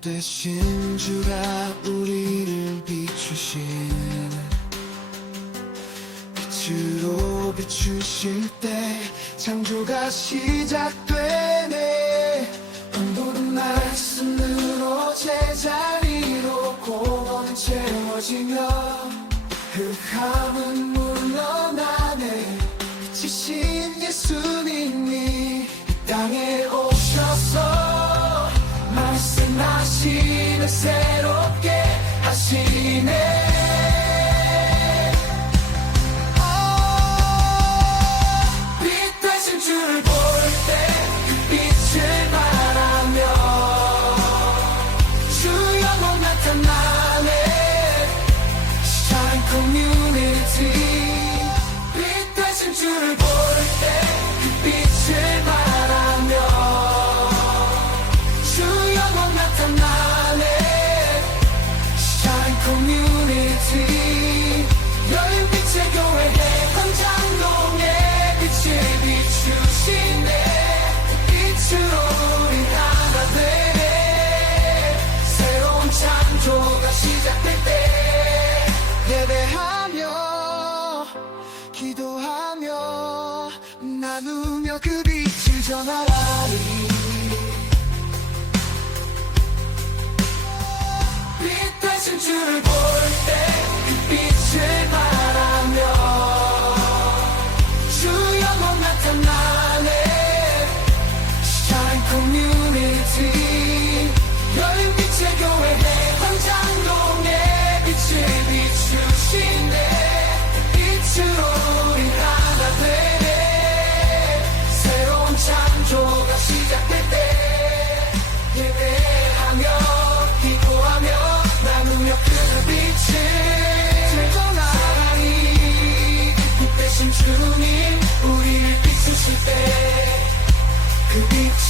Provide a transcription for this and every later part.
되신 주가 우리를 비추신 빛으로 비추실 때 창조가 시작되네. 온도는 말씀으로 제자리로 공원 채워지며 흑암은 물러나네. 빛이신 예수님이 이 말씀하시네 새롭게 하시네. 빛 되신 주를 볼 때 그 빛을 바라며 주 영혼 나타나 나누며 그 빛을 전하라리 빛 대신 주를 볼 때 그 빛을 바라며 주 영혼 나타나네. Shine Community 열빛의 교회네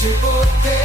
se